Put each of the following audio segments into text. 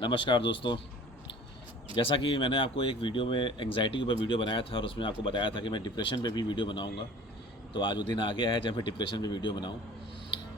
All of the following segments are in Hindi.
नमस्कार दोस्तों। जैसा कि मैंने आपको एक वीडियो में एंग्जाइटी के ऊपर वीडियो बनाया था और उसमें आपको बताया था कि मैं डिप्रेशन पे भी वीडियो बनाऊंगा। तो आज वो दिन आ गया है जब मैं डिप्रेशन पे वीडियो बनाऊं।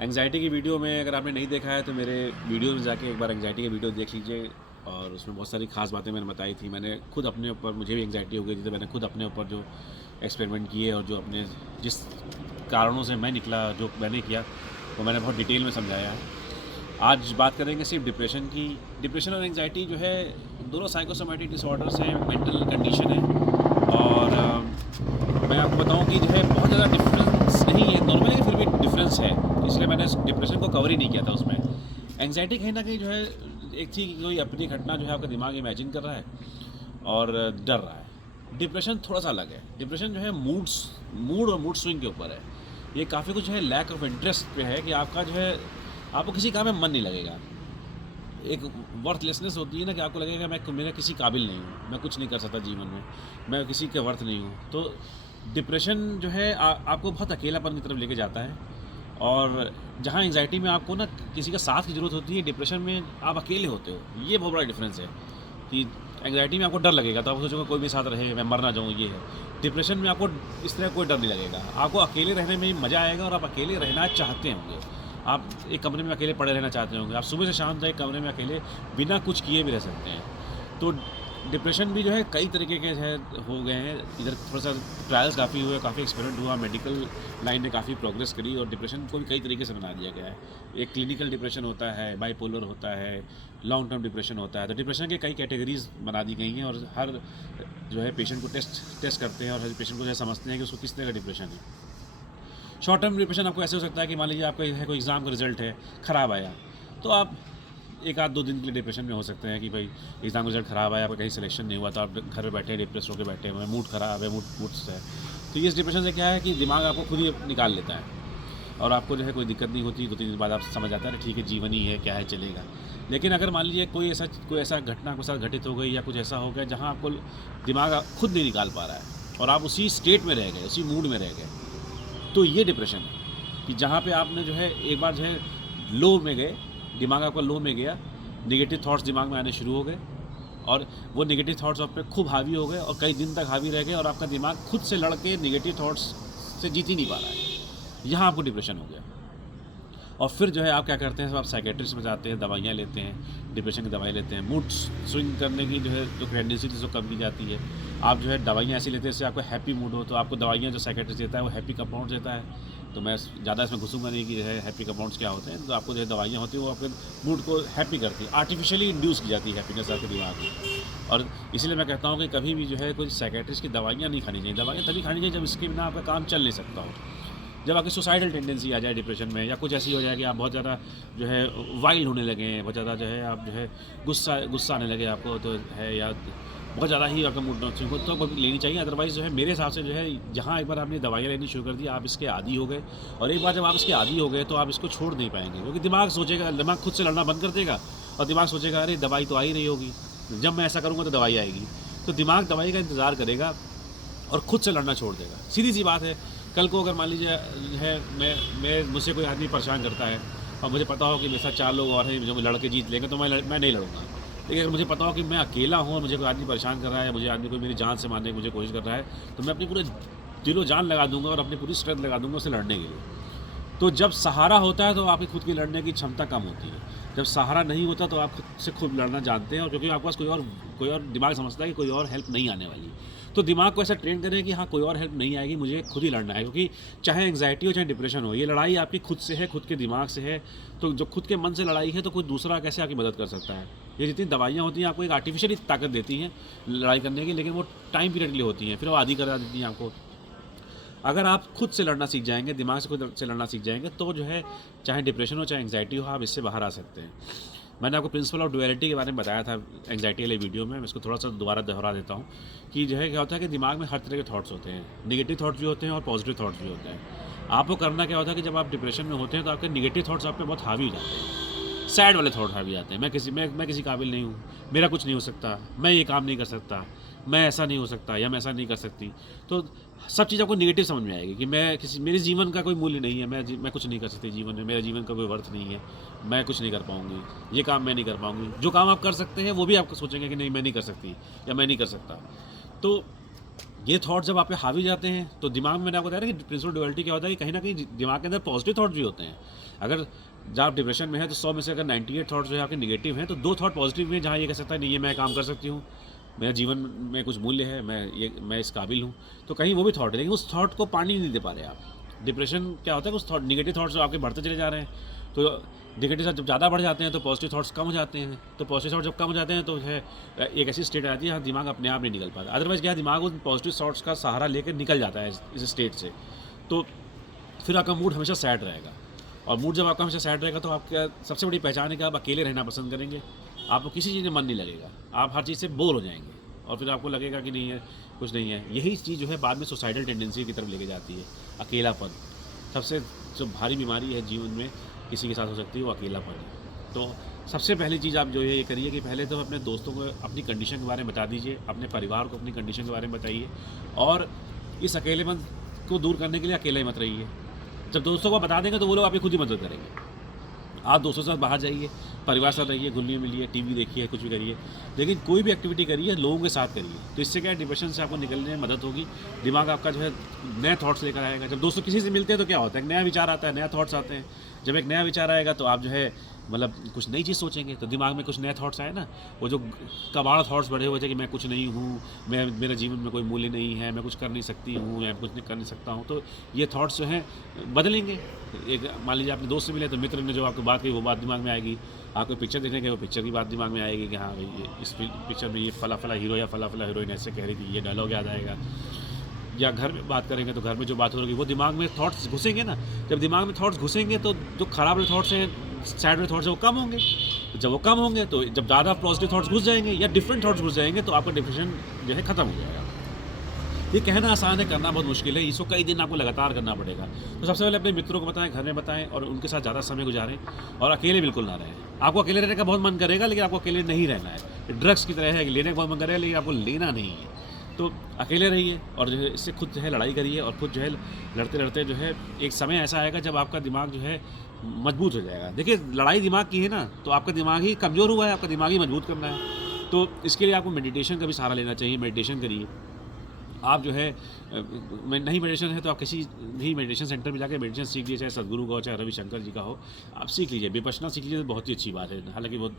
एंग्जाइटी की वीडियो में अगर आपने नहीं देखा है तो मेरे वीडियो में जाके एक बार एंग्जाइटी की वीडियो देख लीजिए। और उसमें बहुत सारी खास बातें मैंने बताई थी। मैंने खुद अपने ऊपर, मुझे भी एंग्जाइटी हो गई थी तो मैंने खुद अपने ऊपर जो एक्सपेरिमेंट किए और जो अपने जिस कारणों से मैं निकला, जो मैंने किया, वो मैंने बहुत डिटेल में समझाया है। आज बात करेंगे सिर्फ डिप्रेशन की। डिप्रेशन और एंग्जाइटी जो है दोनों साइकोसोमेटिक डिसऑर्डर्स हैं, मेंटल कंडीशन है। और मैं आपको बताऊं कि जो है बहुत ज़्यादा डिफरेंस नहीं है, नॉर्मल है, फिर भी डिफरेंस है। इसलिए मैंने डिप्रेशन को कवर ही नहीं किया था उसमें। एंग्जाइटी कहीं ना कहीं जो है एक थी कि कोई अपनी घटना जो है आपका दिमाग इमेजिन कर रहा है और डर रहा है। डिप्रेशन थोड़ा सा अलग है। डिप्रेशन जो है मूड और मूड स्विंग के ऊपर है। ये काफ़ी कुछ है लैक ऑफ इंटरेस्ट पे है कि आपका जो है आपको किसी काम में मन नहीं लगेगा। एक वर्थलेसनेस होती है ना कि आपको लगेगा मेरा किसी काबिल नहीं हूँ, मैं कुछ नहीं कर सकता जीवन में, मैं किसी के वर्थ नहीं हूँ। तो डिप्रेशन जो है आपको बहुत अकेलापन की तरफ लेके जाता है। और जहाँ एंग्जाइटी में आपको ना किसी का साथ की ज़रूरत होती है, डिप्रेशन में आप अकेले होते हो। ये बहुत बड़ा डिफरेंस है कि एंग्जाइटी में आपको डर लगेगा तो आप सोचोगे कोई भी साथ रहे, मैं मर ना जाऊँ, ये है। डिप्रेशन में आपको इस तरह कोई डर नहीं लगेगा, आपको अकेले रहने में मज़ा आएगा और आप अकेले रहना चाहते होंगे। आप एक कमरे में अकेले पड़े रहना चाहते होंगे, आप सुबह से शाम तक एक कमरे में अकेले बिना कुछ किए भी रह सकते हैं। तो डिप्रेशन भी जो है कई तरीके के है हो गए हैं। इधर थोड़ा सा ट्रायल्स काफ़ी हुए, काफ़ी एक्सपेरिमेंट हुआ, मेडिकल लाइन ने काफ़ी प्रोग्रेस करी और डिप्रेशन को भी कई तरीके से बना दिया गया है। एक क्लिनिकल डिप्रेशन होता है, बाइपोलर होता है, लॉन्ग टर्म डिप्रेशन होता है। तो डिप्रेशन के कई कैटेगरीज बना दी गई हैं और हर जो है पेशेंट को टेस्ट करते हैं और हर पेशेंट को जो समझते हैं कि उसको किस तरह का डिप्रेशन है। शॉर्ट टर्म डिप्रेशन आपको ऐसे हो सकता है कि मान लीजिए आपका है कोई एग्ज़ाम का रिजल्ट है ख़राब आया, तो आप एक आध दो दिन के लिए डिप्रेशन में हो सकते हैं कि भाई एग्ज़ाम का रिजल्ट ख़राब आया, आपका कहीं सिलेक्शन नहीं हुआ, तो आप घर में बैठे डिप्रेस होकर बैठे हुए, मूड ख़राब है, मूड है। तो ये इस डिप्रेशन से क्या है कि दिमाग आपको खुद ही निकाल लेता है और आपको जो है कोई दिक्कत नहीं होती। 2-3 दिन बाद आप समझ आता है ठीक है, जीवन ही है, क्या है, चलेगा। लेकिन अगर मान लीजिए कोई ऐसा घटना आपके साथ घटित हो गई या कुछ ऐसा हो गया जहाँ आपको दिमाग खुद नहीं निकाल पा रहा है और आप उसी स्टेट में रह गए, उसी मूड में रह गए, तो ये डिप्रेशन है। कि जहाँ पे आपने जो है एक बार जो है लो में गए, दिमाग आपका लो में गया, नेगेटिव थॉट्स दिमाग में आने शुरू हो गए और वो नेगेटिव थॉट्स आप पे खूब हावी हो गए और कई दिन तक हावी रह गए और आपका दिमाग खुद से लड़ के नेगेटिव थॉट्स से जीत ही नहीं पा रहा है। यहाँ आपको डिप्रेशन हो गया। और फिर जो है आप क्या करते हैं, आप साइकेट्रिस्ट में जाते हैं, दवाइयाँ लेते हैं, डिप्रेशन की दवाई लेते हैं। मूड स्विंग करने की जो है जो टेंडेंसी थी, कम की जाती है। आप जो है दवाइयाँ ऐसी लेते हैं जिससे आपको हैप्पी मूड हो, तो आपको दवाइयाँ जो साइकेट्रिस्ट देता है वो हैप्पी कंपाउंड देता है। तो मैं ज़्यादा इसमें घुसूँगा नहीं कि जो है हैप्पी कंपाउंड्स क्या होते हैं। तो आपको जो है दवाइयाँ होती हैं वो आपके मूड को हैप्पी करती है, आर्टिफिशियली इंड्यूस की जाती है हैप्पीनेस आपके दिमाग में। और इसलिए मैं कहता हूँ कि कभी भी जो है कोई साइकेट्रिस्ट की दवाइयाँ नहीं खानी चाहिए। दवाइयाँ तभी खानी चाहिए जब इसके बिना आपका काम चल नहीं सकता हो। जब आपकी सुसाइडल टेंडेंसी आ जाए डिप्रेशन में, या कुछ ऐसी हो जाए कि आप बहुत ज़्यादा जो है वाइल्ड होने लगे, बहुत ज़्यादा जो है आप जो है गुस्सा आने लगे आपको तो है, या बहुत ज़्यादा ही आपका मूड डाउन हो, तो लेनी चाहिए। अदरवाइज़ जो है मेरे हिसाब से जो है जहाँ एक बार आपने दवाइयाँ लेनी शुरू कर दी, आप इसके आदी हो गए। और एक बार जब आप इसके आदी हो गए तो आप इसको छोड़ नहीं पाएंगे, क्योंकि दिमाग खुद से लड़ना बंद कर देगा और दिमाग सोचेगा अरे दवाई तो आ ही रही होगी, जब मैं ऐसा करूँगा तो दवाई आएगी। तो दिमाग दवाई का इंतज़ार करेगा और खुद से लड़ना छोड़ देगा। सीधी सी बात है। कल को अगर मान लीजिए है मैं मुझसे कोई आदमी परेशान करता है और मुझे पता हो कि मेरे साथ 4 लोग और हैं जो लड़ के जीत लेंगे, तो मैं नहीं लड़ूंगा। लेकिन अगर मुझे पता हो कि मैं अकेला हूँ और मुझे कोई आदमी परेशान कर रहा है, मुझे आदमी कोई मेरी जान से मारने की मुझे कोशिश कर रहा है, तो मैं अपनी पूरे दिलो जान लगा दूंगा और अपनी पूरी स्ट्रेंथ लगा दूंगा उसे लड़ने के लिए। तो जब सहारा होता है तो आपकी खुद की लड़ने की क्षमता कम होती है। जब सहारा नहीं होता तो आप खुद से खुद लड़ना जानते हैं, और क्योंकि आपके पास कोई और दिमाग समझता है कि कोई और हेल्प नहीं आने वाली। तो दिमाग को ऐसा ट्रेन करें कि हाँ कोई और हेल्प नहीं आएगी, मुझे खुद ही लड़ना है। क्योंकि चाहे एंग्जाइटी हो चाहे डिप्रेशन हो, ये लड़ाई आपकी खुद से है, खुद के दिमाग से है। तो जो खुद के मन से लड़ाई है तो कोई दूसरा कैसे आपकी मदद कर सकता है। ये जितनी दवाइयाँ होती हैं आपको एक आर्टिफिशियली ताकत देती हैं लड़ाई करने की, लेकिन वो टाइम पीरियड के लिए होती हैं, फिर वो आदी करा देती हैं आपको। अगर आप खुद से लड़ना सीख जाएंगे, दिमाग से खुद से लड़ना सीख जाएंगे, तो जो है चाहे डिप्रेशन हो चाहे एंग्जाइटी हो, आप इससे बाहर आ सकते हैं। मैंने आपको प्रिंसिपल ऑफ डुअलिटी के बारे में बताया था एंग्जाइटी वाले वीडियो में। मैं इसको थोड़ा सा दोबारा दोहरा देता हूँ कि जो है क्या होता है कि दिमाग में हर तरह के थॉट्स होते हैं। नेगेटिव थॉट्स भी होते हैं और पॉजिटिव थॉट्स भी होते हैं। आपको करना क्या होता है कि जब आप डिप्रेशन में होते हैं तो आपके नेगेटिव थॉट्स आप पे बहुत हावी हो जाते हैं। सैड वाले थॉट हावी आते हैं, मैं किसी काबिल नहीं हूँ, मेरा कुछ नहीं हो सकता, मैं ये काम नहीं कर सकता, मैं ऐसा नहीं हो सकता या मैं ऐसा नहीं कर सकती। तो सब चीज़ आपको नेगेटिव समझ में आएगी कि मेरे जीवन का कोई मूल्य नहीं है, मैं कुछ नहीं कर सकती जीवन में, मेरे जीवन का कोई वर्थ नहीं है, मैं कुछ नहीं कर पाऊँगी, ये काम मैं नहीं कर पाऊँगी। जो काम आप कर सकते हैं वो भी आप सोचेंगे कि नहीं मैं नहीं कर सकती या मैं नहीं कर सकता। तो ये थॉट जब आप पे हावी जाते हैं तो दिमाग में, मैंने आपको बताया ना कि प्रिंसिपल डुअलिटी क्या होता है कि कहीं ना कहीं दिमाग के अंदर पॉजिटिव थॉट्स भी होते हैं। अगर जब आप डिप्रेशन में है तो 100 में से अगर 98 थॉट्स जो है आपके नेगेटिव हैं, तो 2 थॉट पॉजिटिव में, जहाँ ये कह सकता है नहीं ये मैं काम कर सकती हूँ, मेरा जीवन में कुछ मूल्य है, मैं इस काबिल हूँ, तो कहीं वो भी थॉट है, लेकिन उस थॉट को पानी नहीं दे पा रहे आप। डिप्रेशन क्या होता है कि उस नेगेटिव थॉट्स जो आपके बढ़ते चले जा रहे हैं, तो नेगेटिव थॉट जब ज़्यादा बढ़ जाते हैं तो पॉजिटिव थॉट्स कम हो जाते हैं, तो पॉजिटिव थॉट जब कम हो जाते हैं तो है एक ऐसी स्टेट आती है जहाँ दिमाग अपने आप नहीं निकल पाता। अदरवाइज़ क्या, दिमाग उन पॉजिटिव थॉट्स का सहारा लेकर निकल जाता है इस स्टेट से, तो फिर आपका मूड हमेशा सैड रहेगा। और मूड जब आपका हमेशा सैड रहेगा तो आपका सबसे बड़ी पहचान है कि आप अकेले रहना पसंद करेंगे, आपको किसी चीज़ में मन नहीं लगेगा, आप हर चीज़ से बोर हो जाएंगे और फिर आपको लगेगा कि नहीं है, कुछ नहीं है। यही चीज़ जो है बाद में सुसाइडल टेंडेंसी की तरफ लेके जाती है। अकेलापन सबसे जो भारी बीमारी है जीवन में किसी के साथ हो सकती है, वो अकेलापन है। तो सबसे पहली चीज़ आप जो है ये करिए कि पहले तो अपने दोस्तों को अपनी कंडीशन के बारे में बता दीजिए, अपने परिवार को अपनी कंडीशन के बारे में बताइए, और इस अकेलेपन को दूर करने के लिए अकेले ही मत रहिए। जब दोस्तों को बता देंगे तो वो लोग आपकी खुद ही मदद करेंगे। आप दोस्तों के साथ बाहर जाइए, परिवार के साथ रहिए, घुलिए मिलिए, टीवी देखिए, कुछ भी करिए, लेकिन कोई भी एक्टिविटी करिए लोगों के साथ करिए। तो इससे क्या है, डिप्रेशन से आपको निकलने में मदद होगी, दिमाग आपका जो है नए थॉट्स लेकर आएगा। जब दोस्तों किसी से मिलते हैं तो क्या होता है, एक नया विचार आता है, नया थॉट्स आते हैं। जब एक नया विचार आएगा तो आप जो है मतलब कुछ नई चीज़ सोचेंगे, तो दिमाग में कुछ नए थॉट्स आए ना, वो जो कबाड़ थॉट्स बढ़े हुए थे कि मैं कुछ नहीं हूँ, मेरे जीवन में कोई मूल्य नहीं है, मैं कुछ कर नहीं सकती हूँ, मैं कुछ नहीं कर नहीं सकता हूँ, तो ये थॉट्स जो हैं बदलेंगे। एक मान लीजिए आपने दोस्त से मिले तो मित्र ने जो आपको बात कही वो बात दिमाग में आएगी, आपको पिक्चर देखने के वो पिक्चर की बात दिमाग में आएगी कि हाँ भाई ये इस पिक्चर में ये फला फला हीरो या फला फला हीरोइन ऐसे कह रही थी, ये डायलॉग याद आएगा। या घर में बात करेंगे तो घर में जो बात हो रही है वो दिमाग में थॉट्स घुसेंगे ना। जब दिमाग में थॉट्स घुसेंगे तो जो खराब वाले थॉट्स हैं, सैड वाले थॉट्स हैं, वो कम होंगे। जब वो कम होंगे तो जब ज़्यादा पॉजिटिव थॉट्स घुस जाएंगे या डिफरेंट थॉट्स घुस जाएंगे तो आपका डिप्रेशन जो है ख़त्म हो जाएगा। ये कहना आसान है, करना बहुत मुश्किल है, इसको कई दिन आपको लगातार करना पड़ेगा। तो सबसे पहले अपने मित्रों को बताएं, घर में बताएं और उनके साथ ज़्यादा समय गुजारें, और अकेले बिल्कुल ना रहें। आपको अकेले रहने का बहुत मन करेगा लेकिन आपको अकेले नहीं रहना है। ड्रग्स की तरह है, लेने का बहुत मन करेगा लेकिन आपको लेना नहीं है। तो अकेले रहिए और जो है इससे खुद जो है लड़ाई करिए, और खुद जो है लड़ते लड़ते जो है एक समय ऐसा आएगा जब आपका दिमाग जो है मजबूत हो जाएगा। देखिए लड़ाई दिमाग की है ना, तो आपका दिमाग ही कमज़ोर हुआ है, आपका दिमाग ही मजबूत करना है। तो इसके लिए आपको मेडिटेशन का भी सहारा लेना चाहिए। मेडिटेशन करिए आप जो है, नहीं मेडिटेशन है तो आप किसी भी मेडिटेशन सेंटर में जाकर मेडिटेशन सीख लीजिए, चाहे सदगुरु का हो चाहे रविशंकर जी का हो, आप सीख लीजिए। विपश्यना सीख लीजिए तो बहुत ही अच्छी बात है। हालांकि वो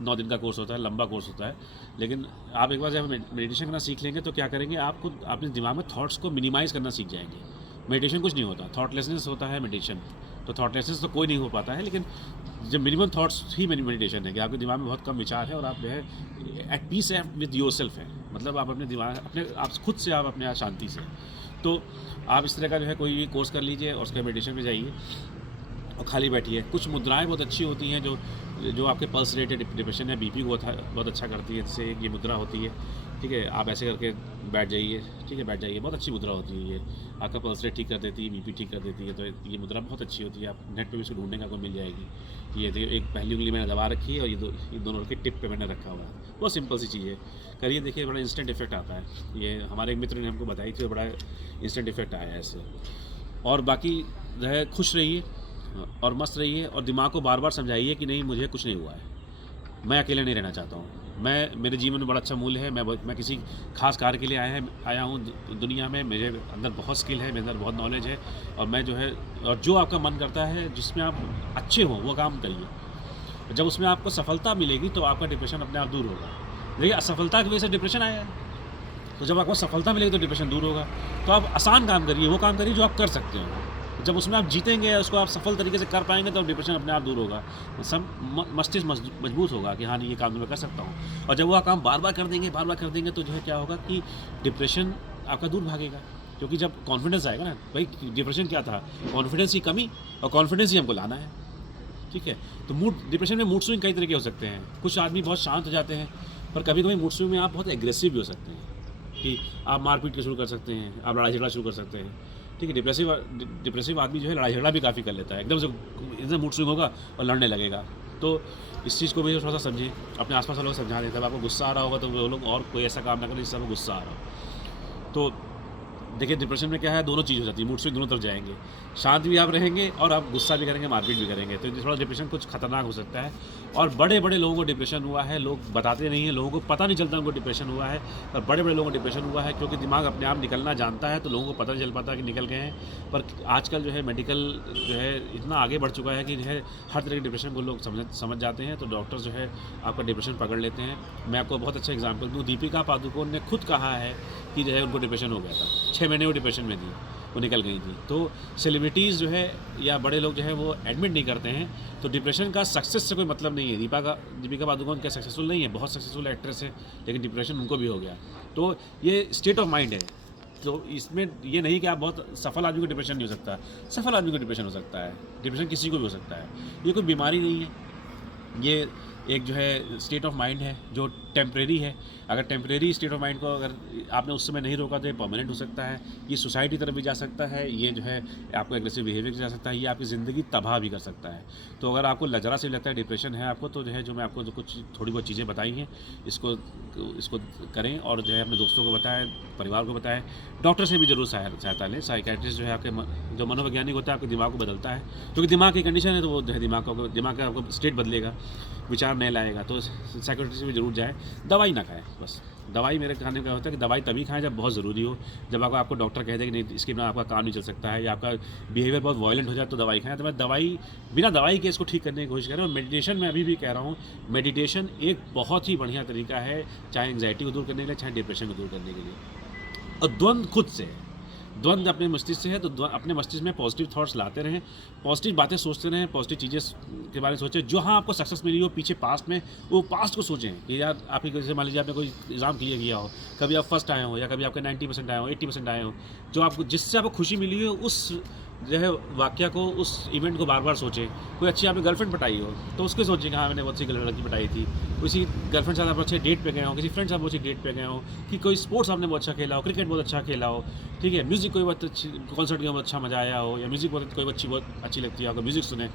9 दिन का कोर्स होता है, लंबा कोर्स होता है, लेकिन आप एक बार जब मेडिटेशन करना सीख लेंगे तो क्या करेंगे, आप खुद अपने दिमाग में थॉट्स को मिनिमाइज़ करना सीख जाएंगे। मेडिटेशन कुछ नहीं होता, थॉटलेसनेस होता है मेडिटेशन। तो थॉटलेसनेस तो कोई नहीं हो पाता है, लेकिन जब मिनिमम थॉट्स ही मेडिटेशन है कि आपके दिमाग में बहुत कम विचार है और आप जो है एट पीस है विद योर सेल्फ है, मतलब आप अपने दिमाग आप खुद से, आप अपने शांति से। तो आप इस तरह का जो है कोई भी कोर्स कर लीजिए और उसके मेडिटेशन में जाइए और खाली बैठिए। कुछ मुद्राएं बहुत अच्छी होती हैं जो आपके पल्स रेट डिप्रेशन है, बीपी को बहुत अच्छा करती है। जैसे ये मुद्रा होती है, ठीक है, आप ऐसे करके बैठ जाइए, ठीक है, बैठ जाइए, बहुत अच्छी मुद्रा होती है ये, आपका पल्स रेट ठीक कर देती है, बीपी ठीक कर देती है। तो ये मुद्रा बहुत अच्छी होती है, आप नेट पे भी इसको ढूंढने का कोई मिल जाएगी। ये देखिए, एक पहली उंगली मैंने दबा रखी है और ये दोनों के टिप पे मैंने रखा हुआ है। बहुत सिंपल सी चीज़ है, करिए, देखिए बड़ा इंस्टेंट इफेक्ट आता है। ये हमारे एक मित्र ने हमको बताई थी, बड़ा इंस्टेंट इफेक्ट आया है इससे। और बाकी जो है खुश रहिए और मस्त रहिए, और दिमाग को बार बार समझाइए कि नहीं मुझे कुछ नहीं हुआ है, मैं अकेले नहीं रहना चाहता हूँ, मेरे जीवन में बड़ा अच्छा मूल्य है, मैं किसी खास कार्य के लिए आया हूँ दुनिया में, मेरे अंदर बहुत स्किल है, मेरे अंदर बहुत नॉलेज है, और मैं जो है, और जो आपका मन करता है जिसमें आप अच्छे हों वो काम करिए। जब उसमें आपको सफलता मिलेगी तो आपका डिप्रेशन अपने आप दूर होगा। देखिए असफलता की वजह से डिप्रेशन आया है, तो जब आपको सफलता मिलेगी तो डिप्रेशन दूर होगा। तो आप आसान काम करिए, वो काम करिए जो आप कर सकते हो। जब उसमें आप जीतेंगे, उसको आप सफल तरीके से कर पाएंगे तो डिप्रेशन अपने आप दूर होगा। सब मस्तिष्क मजबूत होगा कि हाँ नहीं ये काम तो मैं कर सकता हूँ। और जब वो काम बार बार कर देंगे तो जो है क्या होगा कि डिप्रेशन आपका दूर भागेगा। क्योंकि जब कॉन्फिडेंस आएगा ना, भाई डिप्रेशन क्या था, कॉन्फिडेंस की कमी, और कॉन्फिडेंस ही हमको लाना है, ठीक है। तो डिप्रेशन में मूड स्विंग कई तरह के हो सकते हैं। कुछ आदमी बहुत शांत हो जाते हैं, पर कभी कभी मूड स्विंग में आप बहुत एग्रेसिव भी हो सकते हैं, कि आप मारपीट शुरू कर सकते हैं, आप लड़ाई झगड़ा शुरू कर सकते हैं, ठीक है। डिप्रेसिव आदमी जो है लड़ाई झगड़ा भी काफ़ी कर लेता है, एकदम मूड स्विंग होगा और लड़ने लगेगा, तो इस चीज़ को भी थोड़ा सा समझिए, अपने आसपास वालों को समझा दें। जब आपको गुस्सा आ रहा होगा तो वो लोग और कोई ऐसा काम ना करें जिससे आपको गुस्सा आ रहा हो। तो देखिए डिप्रेशन में क्या है, दोनों चीज़ हो जाती है, मूड स्विंग दोनों तरफ जाएंगे, शांत भी आप रहेंगे और आप गुस्सा भी करेंगे, मारपीट भी करेंगे, तो थोड़ा डिप्रेशन कुछ खतरनाक हो सकता है। और बड़े बड़े लोगों को डिप्रेशन हुआ है, लोग बताते नहीं हैं, लोगों को पता नहीं चलता उनको डिप्रेशन हुआ है, और बड़े बड़े लोगों को डिप्रेशन हुआ है क्योंकि दिमाग अपने आप निकलना जानता है, तो लोगों को पता नहीं चल पाता कि निकल गए हैं। पर आजकल जो है मेडिकल जो है इतना आगे बढ़ चुका है कि जो है हर तरह के डिप्रेशन को लोग समझ जाते हैं, तो डॉक्टर जो है आपका डिप्रेशन पकड़ लेते हैं। मैं आपको बहुत अच्छा एग्जाम्पल दूँ, दीपिका पादुकोण ने खुद कहा है कि जो है उनको डिप्रेशन हो गया था, 6 महीने वो डिप्रेशन में थी, वो निकल गई थी। तो सेलिब्रिटीज़ जो है या बड़े लोग जो है वो एडमिट नहीं करते हैं, तो डिप्रेशन का सक्सेस से कोई मतलब नहीं है। दीपिका पादुकोण क्या सक्सेसफुल नहीं है, बहुत सक्सेसफुल एक्ट्रेस है, लेकिन डिप्रेशन उनको भी हो गया। तो ये स्टेट ऑफ माइंड है, तो इसमें ये नहीं कि आप बहुत सफल आदमी को डिप्रेशन नहीं हो सकता, सफल आदमी को डिप्रेशन हो सकता है, डिप्रेशन किसी को भी हो सकता है। ये कोई बीमारी नहीं है, ये एक जो है स्टेट ऑफ माइंड है जो टेम्परेरी है। अगर टेम्परेरी स्टेट ऑफ माइंड को अगर आपने उस समय नहीं रोका तो ये परमानेंट हो सकता है, ये सोसाइटी तरफ भी जा सकता है, ये जो है आपको एग्रेसिव बिहेवियर जा सकता है, ये आपकी ज़िंदगी तबाह भी कर सकता है। तो अगर आपको ज़रा से लगता है डिप्रेशन है आपको, तो जो है जो मैं आपको जो कुछ थोड़ी बहुत चीज़ें बताई हैं, इसको करें और जो है अपने दोस्तों को बताएं, परिवार को बताएं, डॉक्टर से भी ज़रूर सहायता लें। साइकियाट्रिस्ट जो है आपके जो मनोवैज्ञानिक होता है आपके दिमाग को बदलता है, क्योंकि दिमाग की कंडीशन है तो वो जो है दिमाग का आपको स्टेट बदलेगा, विचार नहीं लाएगा। तो साइकियाट्रिस्ट में ज़रूर जाए, दवाई ना खाएं। बस दवाई मेरे कहने का होता है कि दवाई तभी खाएं जब बहुत ज़रूरी हो, जब आपको डॉक्टर कह दे कि नहीं इसके बिना आपका काम नहीं चल सकता है, या आपका बिहेवियर बहुत वायलेंट हो जाए तो दवाई खाएं। तो मैं बिना दवाई के इसको ठीक करने की कोशिश कर रहा हूँ। मेडिटेशन मैं अभी भी कह रहा हूँ, मेडिटेशन एक बहुत ही बढ़िया तरीका है, चाहे एंग्जाइटी को दूर करने के लिए, चाहे डिप्रेशन को दूर करने के लिए। और द्वंद्व खुद से है, द्वंद्व अपने मस्तिष्क से है, तो अपने मस्तिष्क में पॉजिटिव थॉट्स लाते रहें, पॉजिटिव बातें सोचते रहें, पॉजिटिव चीज़ें के बारे में सोचें। जो हाँ आपको सक्सेस मिली हो पीछे पास्ट में, वो पास्ट को सोचें कि यार आपकी जैसे मान लीजिए आपने कोई एग्ज़ाम क्लियर किया हो, कभी आप फर्स्ट आए हो या कभी आपके 90% आए हो, 80% आए हो, जो आपको जिससे आपको खुशी मिली हो उस जो है वाक्य को, उस इवेंट को बार बार सोचें। कोई अच्छी आपने गर्लफ्रेंड पटाई हो तो उसको सोचें कि हाँ मैंने बहुत सी लड़की पटाई थी, किसी गर्लफ्रेंड साथ आप अच्छे डेट पे गए हो, किसी फ्रेंड साथ बहुत अच्छी डेट पे गए हो, कि कोई स्पोर्ट्स आपने बहुत अच्छा खेला हो, क्रिकेट बहुत अच्छा खेला हो, ठीक है, म्यूज़िक कोई बहुत अच्छी कॉन्सर्ट में बहुत अच्छा मज़ा आया हो, या म्यूज़िक बहुत अच्छी लगती है आपको, म्यूज़िक सुने,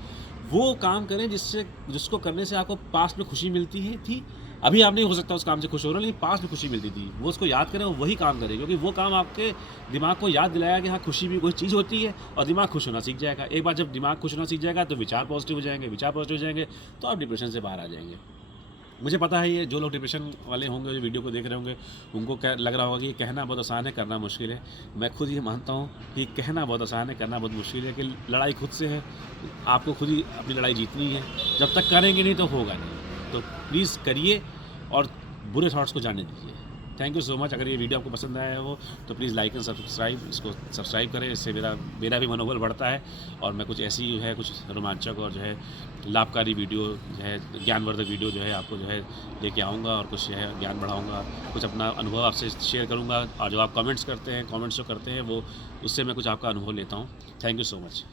वो काम करें जिसको करने से आपको पास्ट में खुशी मिलती थी। अभी आप नहीं हो सकता उस काम से खुश हो रहे हो, लेकिन पास्ट में खुशी मिलती थी, वो उसको याद करें और वही काम करें, क्योंकि वो काम आपके दिमाग को याद दिलाया कि हाँ खुशी भी कोई चीज़ होती है, और दिमाग खुश होना सीख जाएगा। एक बार जब दिमाग खुश होना सीख जाएगा तो विचार पॉजिटिव हो जाएंगे, तो आप डिप्रेशन से बाहर आ जाएंगे। मुझे पता है ये जो लोग डिप्रेशन वाले होंगे, जो वीडियो को देख रहे होंगे, उनको लग रहा होगा कि कहना बहुत आसान है, करना मुश्किल है। मैं खुद ये मानता हूँ कि कहना बहुत आसान है, करना बहुत मुश्किल है, कि लड़ाई खुद से है, आपको खुद ही अपनी लड़ाई जीतनी है। जब तक करेंगे नहीं तो होगा नहीं, तो प्लीज़ करिए और बुरे थॉट्स को जाने दीजिए। Thank you so much. अगर ये वीडियो आपको पसंद आया हो तो प्लीज़ लाइक एंड सब्सक्राइब, इसको सब्सक्राइब करें, इससे मेरा भी मनोबल बढ़ता है, और मैं कुछ ऐसी जो है कुछ रोमांचक और जो है लाभकारी वीडियो जो है ज्ञानवर्धक वीडियो जो है आपको जो है लेके आऊँगा, और कुछ जो है ज्ञान बढ़ाऊँगा, कुछ अपना अनुभव आपसे शेयर करूँगा, और जो आप कमेंट्स जो करते हैं वो उससे मैं कुछ आपका अनुभव लेता हूँ। Thank you so much.